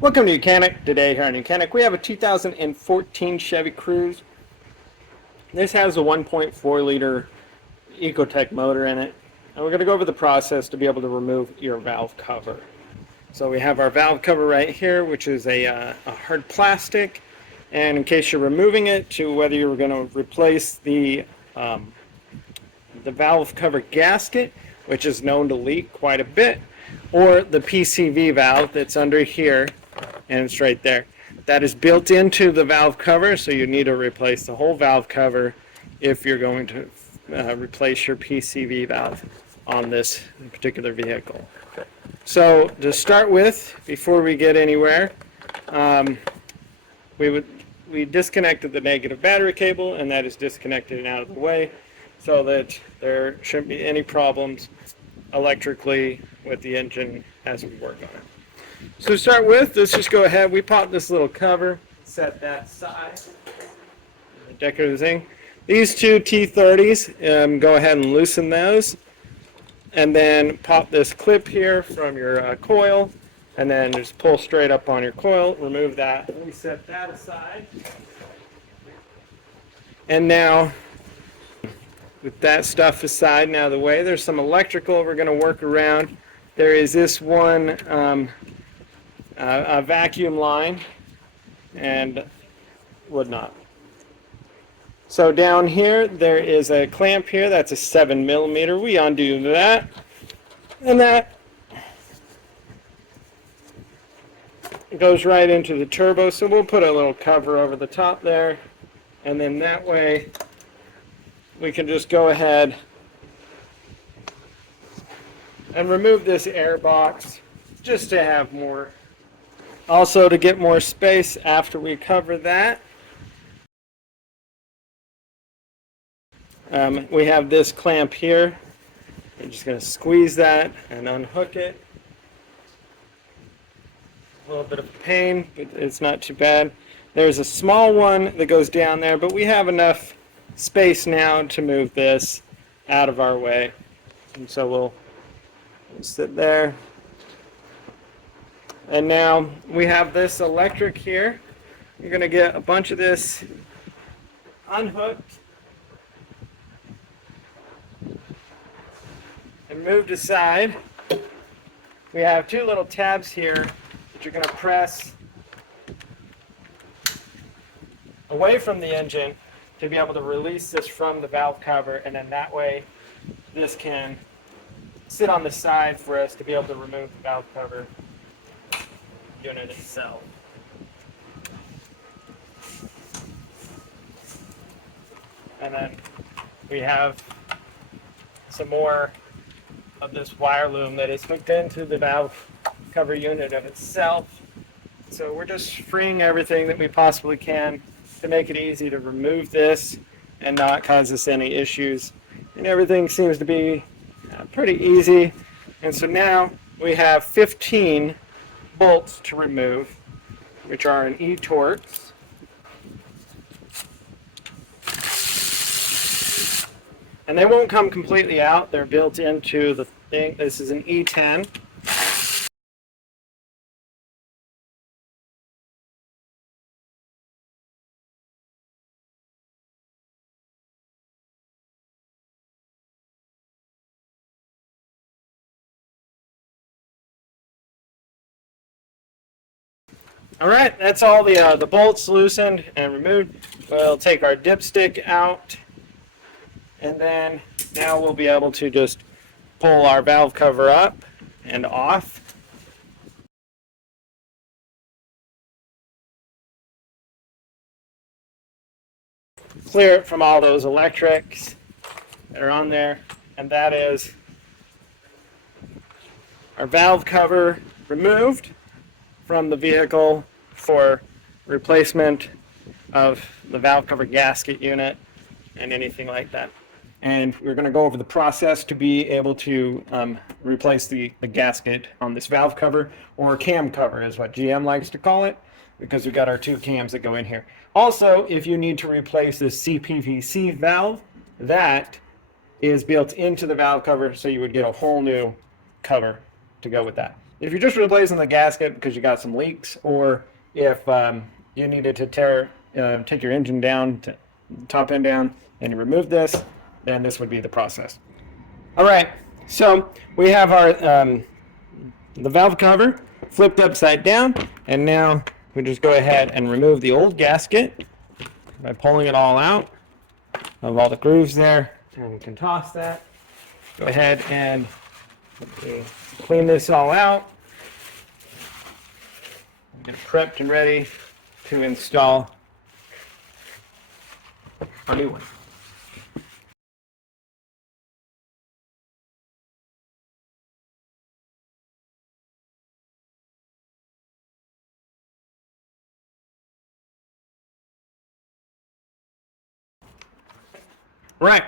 Welcome to YOUCANIC. Today here on YOUCANIC we have a 2014 Chevy Cruze. This has a 1.4 liter Ecotec motor in it, and we're going to go over the process to be able to remove your valve cover. So we have our valve cover right here, which is a hard plastic, and in case you're removing it, to whether you're going to replace the valve cover gasket, which is known to leak quite a bit, or the PCV valve that's under here, and it's right there. That is built into the valve cover, so you need to replace the whole valve cover if you're going to replace your PCV valve on this particular vehicle. So to start with, before we get anywhere, we disconnected the negative battery cable, and that is disconnected and out of the way so that there shouldn't be any problems electrically with the engine as we work on it. So to start with, let's just go ahead. We pop this little cover, set that aside, the decorative thing. These two T30s, go ahead and loosen those, and then pop this clip here from your coil, and then just pull straight up on your coil, remove that. We set that aside. And now, with that stuff aside now the way, there's some electrical we're going to work around. There is this one a vacuum line and whatnot. So down here there is a clamp here, that's a 7mm. We undo that, and that goes right into the turbo, so we'll put a little cover over the top there, and then that way we can just go ahead and remove this air box just to have more. Also, to get more space after we cover that, we have this clamp here. I'm just going to squeeze that and unhook it. A little bit of pain, but it's not too bad. There's a small one that goes down there, but we have enough space now to move this out of our way. And so we'll sit there. And now we have this electric here. You're going to get a bunch of this unhooked and moved aside. We have two little tabs here that you're going to press away from the engine to be able to release this from the valve cover, and then that way this can sit on the side for us to be able to remove the valve cover unit itself. And then we have some more of this wire loom that is hooked into the valve cover unit of itself. So we're just freeing everything that we possibly can to make it easy to remove this and not cause us any issues. And everything seems to be pretty easy. And so now we have 15 bolts to remove, which are an E-Torx. And they won't come completely out. They're built into the thing. This is an E10. All right, that's all the bolts loosened and removed. We'll take our dipstick out, and then now we'll be able to just pull our valve cover up and off. Clear it from all those electrics that are on there, and that is our valve cover removed from the vehicle for replacement of the valve cover gasket unit and anything like that. And we're going to go over the process to be able to replace the gasket on this valve cover, or cam cover is what GM likes to call it, because we've got our two cams that go in here. Also, if you need to replace this CPVC valve, that is built into the valve cover, so you would get a whole new cover to go with that. if you're just replacing the gasket because you got some leaks, or if you needed to take your engine down, top end down, and you remove this, then this would be the process. All right, so we have our the valve cover flipped upside down, and now we just go ahead and remove the old gasket by pulling it all out of all the grooves there, and we can toss that. Go ahead and clean this all out. Get it prepped and ready to install our new one. Right,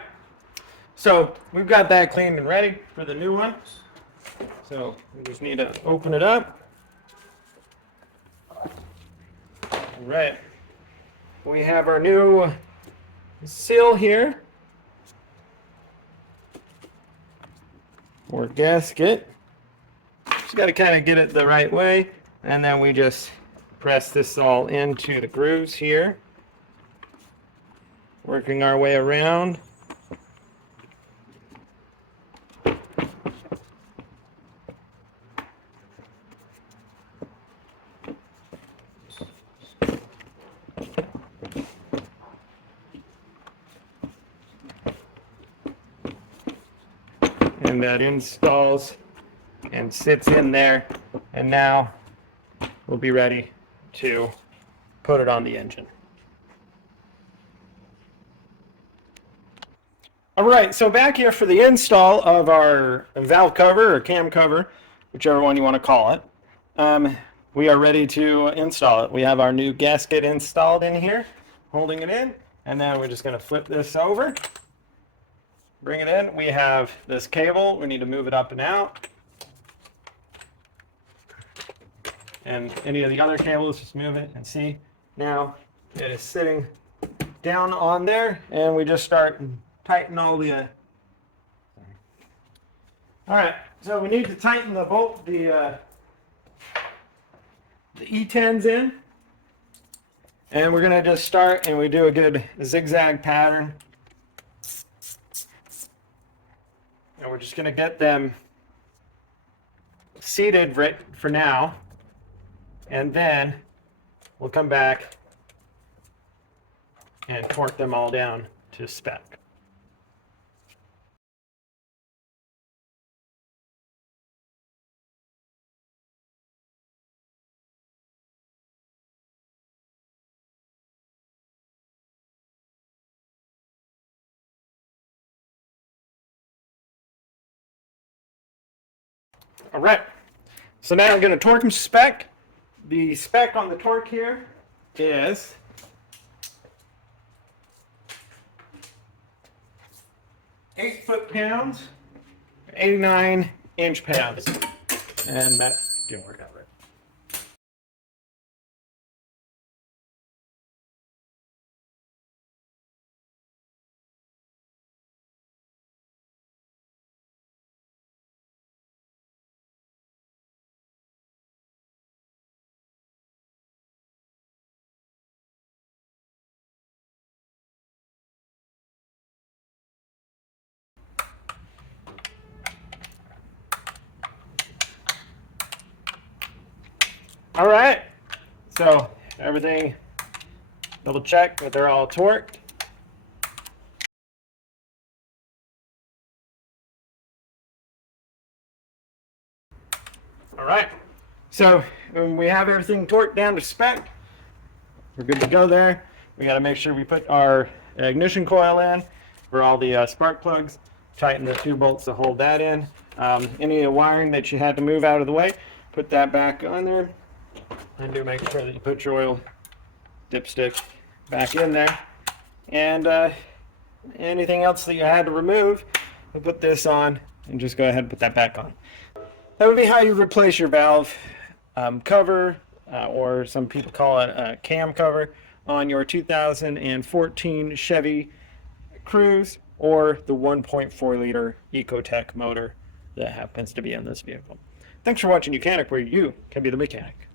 so we've got that cleaned and ready for the new one. So we just need to open it up. All right, we have our new seal here or gasket. Just got to kind of get it the right way, and then we just press this all into the grooves here, working our way around. And that installs and sits in there, and now we'll be ready to put it on the engine. All right, so back here for the install of our valve cover or cam cover, whichever one you want to call it, we are ready to install it. We have our new gasket installed in here, holding it in, and then we're just going to flip this over. Bring it in. We have this cable. We need to move it up and out. And any of the other cables, just move it and see. Now it is sitting down on there, and we just start and tighten all the. All right, so we need to tighten the bolt, the E10s in, and we're gonna just start, and we do a good zigzag pattern. And we're just going to get them seated right for now, and then we'll come back and torque them all down to spec. All right, so now I'm going to torque them spec. The spec on the torque here is 8 foot-pounds, 89 inch-pounds, and that didn't work out right. All right, so everything double check that they're all torqued. All right, so we have everything torqued down to spec. We're good to go there. We got to make sure we put our ignition coil in for all the spark plugs, tighten the 2 bolts to hold that in. Any wiring that you had to move out of the way, put that back on there. And do make sure that you put your oil dipstick back in there. And anything else that you had to remove, we'll put this on and just go ahead and put that back on. That would be how you replace your valve cover, or some people call it a cam cover, on your 2014 Chevy Cruze or the 1.4 liter Ecotec motor that happens to be in this vehicle. Thanks for watching YOUCANIC, where you can be the mechanic.